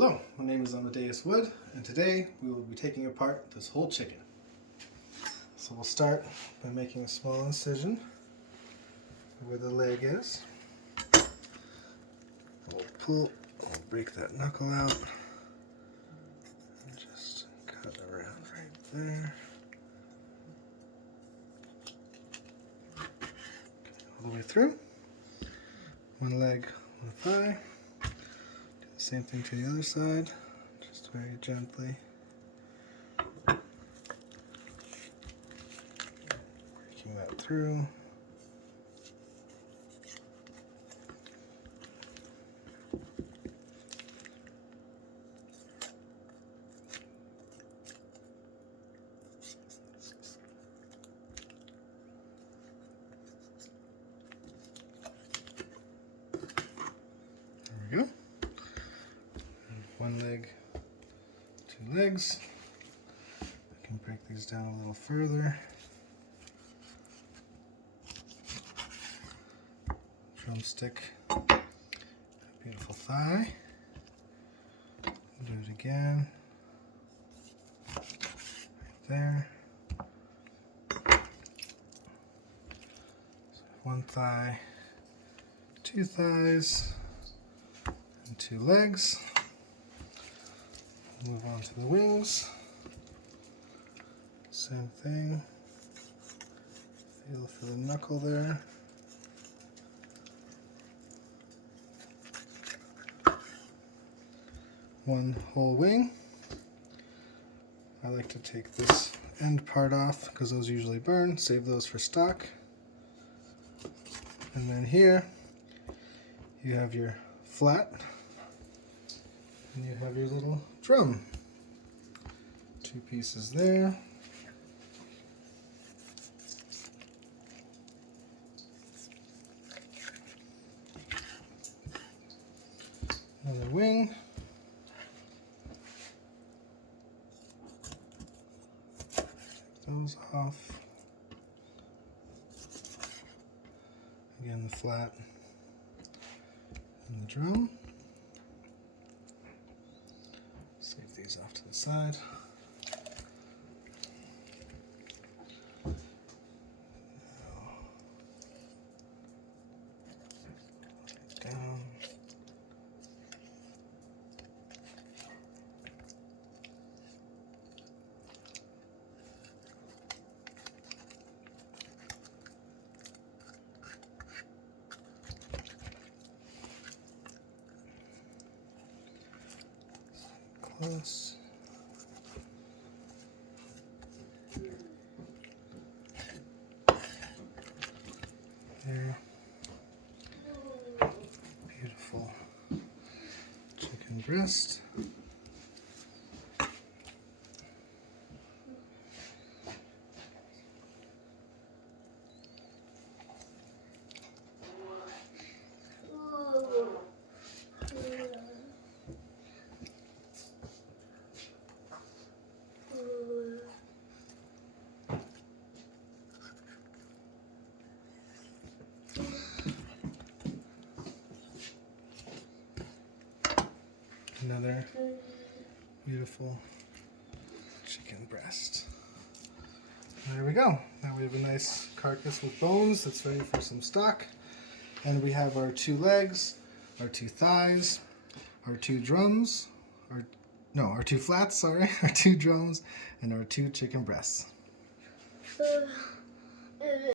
Hello, my name is Amadeus Wood, and today we will be taking apart this whole chicken. So we'll start by making a small incision where the leg is. We'll break that knuckle out, and just cut around right there. All the way through. One leg, one thigh. Do the same thing to the other side, just very gently. Breaking that through. There we go. One leg, two legs. I can break these down a little further. Drumstick, beautiful thigh. Do it again. Right there. So one thigh, two thighs, and two legs. Move on to the wings. Same thing. Feel for the knuckle there. One whole wing. I like to take this end part off because those usually burn. Save those for stock. And then here you have your flat. And you have your little drum. Two pieces there. Another wing. Take those off. Again, the flat and the drum. Save these off to the side. Down. Close. There. Beautiful chicken breast. Another beautiful chicken breast. There we go. Now we have a nice carcass with bones that's ready for some stock. And we have our two legs, our two thighs, our two drums, our two flats, sorry, our two drums, and our two chicken breasts.